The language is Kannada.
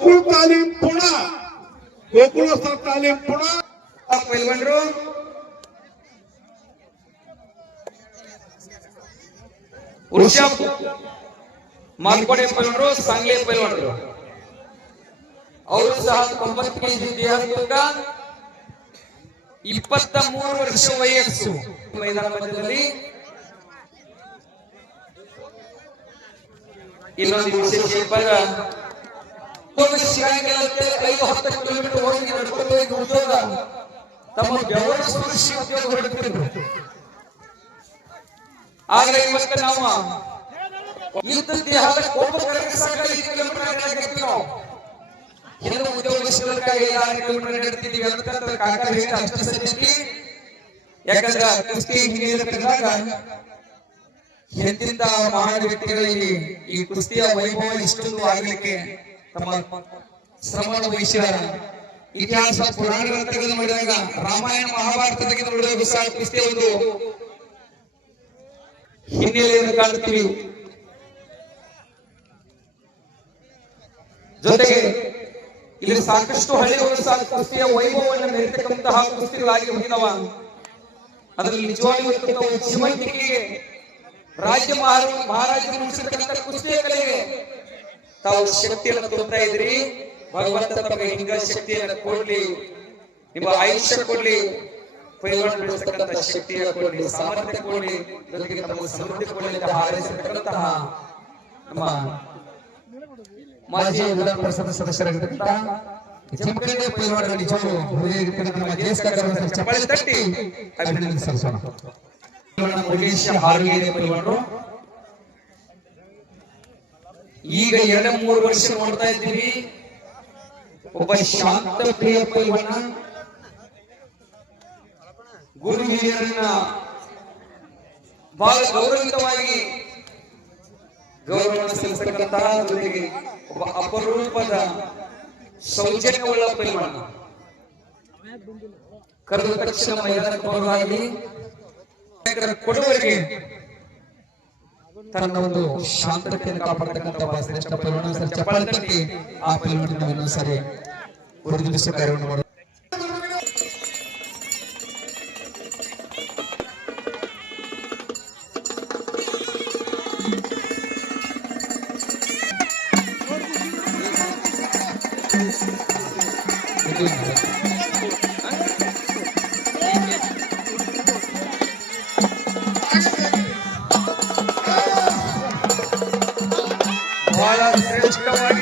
तालीम पुणा गोकुळ तालीम पुणा पैलवानರು ऋषभ मालकोडे पैलवानರು सांगली पैलवानರು ಅವರು ಸಹ 90 ಕೆಜಿ ದೇಹದ ತೂಕ 23 ವರ್ಷ ವಯಸ್ಸು ಮೈದಾನ ಮಧ್ಯದಲ್ಲಿ ಇನ್ನೊಂದು ವಿಶೇಷ ಪದ ಶಿರಾಂಗಲಕ್ಕೆ 5-10 ಕಿಲೋಮೀಟರ್ ಹೋಗಿ ನಡ್ಕೊಂಡು ಹೋಗಿ ಉದ್ಯೋಗ ತಮ್ಮ ಬೆವರ ಸ್ಪರ್ಶಿ ಉದ್ಯೋಗ ಹೊರಡುತ್ತಿದ್ರು. ಆದ್ರೆ ಇವತ್ತು ನಾವು ಯುದ್ಧ ದೇಹದ ಕೋಪ ಕರಗಿಸಕ್ಕೆ 5 ಕಿಲೋಮೀಟರ್ ನಡೆಯಕತ್ತೀವಿ. ನಾವು ಎಲ್ಲ ಉದ್ಯೋಗಕ್ಕಾಗಿ 6 ಕಿಲೋಮೀಟರ್ ನಡೆದಿದ್ದೀವಿ ಅಂತ ಕಾಕ ಹೇಳಿ ಅಷ್ಟು ಸತ್ಯಕ್ಕೆ. ಯಾಕಂದ್ರೆ ಕುಸ್ತಿ ಹಿರಿಯರಾಗ ಎಂತಿಂತ ಮಹಾನ್ ವ್ಯಕ್ತಿಗಳಿಗೆ ಈ ಕುಸ್ತಿಯ ವೈಭವ ಇಷ್ಟೊಂದು ಆಗಲಿಕ್ಕೆ ತಮ್ಮ ಶ್ರಮವನ್ನು ವಹಿಸಿದ ಇತಿಹಾಸ ಪುರಾಣಗಳ ತೆಗೆದು ನೋಡಿದಾಗ ರಾಮಾಯಣ ಮಹಾಭಾರತ ತೆಗೆದು ನೋಡಿದಾಗ ಸಹ ಕುಸ್ತಿಯ ಒಂದು ಹಿನ್ನೆಲೆಯನ್ನು ಕಾಣುತ್ತೀವಿ. ಜೊತೆಗೆ ಇಲ್ಲಿ ಸಾಕಷ್ಟು ಹಳ್ಳಿಗಳು ಸಹ ಕುಸ್ತಿಯ ವೈಭವವನ್ನು ಮೆರೆತಕ್ಕಂತಹ ಕುಸ್ತಿಗಳಾಗಿ ಹೊಂದಿದವ. ಅದರಲ್ಲಿ ನಿಜವಾಗಿಯೂ ಜೀವಂತಿಕೆಗೆ ರಾಜ್ಯ ಮಹಾರಾಜರು ಮುಗಿಸಿರ್ತಕ್ಕಂಥ ಕುಸ್ತಿಯ ಕಲೆಗೆ ತಾವು ಶಕ್ತಿಯನ್ನು ತುಂಬ್ತಾ ಇದ್ರಿ. ಭಗವಂತ ತಮಗೆ ಹಿಂಗ ಶಕ್ತಿಯನ್ನು ಕೊಡ್ಲಿ, ನಿಮ್ಮ ಆಯುಷ್ಯ ಕೊಡ್ಲಿ, ಪೈಲ್ವಾನ ಬೆಳೆಸತಕ್ಕಂಥ ಶಕ್ತಿಯ ಕೊಡ್ಲಿ, ಸಾಮರ್ಥ್ಯ ಕೊಡ್ಲಿ, ಜೊತೆಗೆ ತಮಗೆ ಸಮೃದ್ಧಿ ಕೊಡ್ಲಿ ಅಂತ ಹಾರೈಸಿರ್ತಕ್ಕಂತಹ ನಮ್ಮ ಮಾಜಿ ವಿಧಾನ ಪರಿಷತ್ ಸದಸ್ಯರಾಗಿರ್ತಕ್ಕಂಥ ಜಮಖಂಡಿ ಪೈಲ್ವಾನರ ನಿಜವಾಗ್ಲೂ ಹೃದಯದ ನಮ್ಮ ದೇಶದ ಚಪ್ಪಾಳೆ ತಟ್ಟಿ ಅಭಿನಂದನೆ ಸಲ್ಲಿಸೋಣ. ಮುರುಗೇಶ ಹಾರ್ವೇರಿ ಪೈಲ್ವಾನರು ಈಗ 2-3 ವರ್ಷ ನೋಡ್ತಾ ಇದ್ದೀವಿ. ಒಬ್ಬ ಶಾಂತ ಪ್ರಿಯ ಪೈಲ್ವಾನ, ಗುರು ಹಿರಿಯರನ್ನ ಬಹಳ ಗೌರವಿತವಾಗಿ ಗೌರವ ಸಲ್ಲಿಸತಕ್ಕಂತಹ, ಜೊತೆಗೆ ಒಬ್ಬ ಅಪರೂಪದ ಸೌಜನ್ಯವುಳ್ಳ ಪೈಲ್ವಾನ. ಕರೆದ ತಕ್ಷಣ ಮೈದಾನಕ್ಕೆ ಬರೋದಾಗಲಿ ಕೊಡುವರಿಗೆ ತನ್ನ ಒಂದು ಶಾಂತತೆಯನ್ನು ಕಾಪಾಡತಕ್ಕಂಥ ಶ್ರೇಷ್ಠ ಪೈಲ್ವಾನ. ಸರ್ ಚಪ್ಪಾಳೆ ತಟ್ಟಿ ಆ ಪೈಲ್ವಾನ ಇನ್ನೊಂದು ಸರಿ ಉಳಿದಿರಿಸುವ ಕಾರ್ಯವನ್ನು ಮಾಡುವ. ಬಹಳ ಶ್ರೇಷ್ಠವಾಗಿ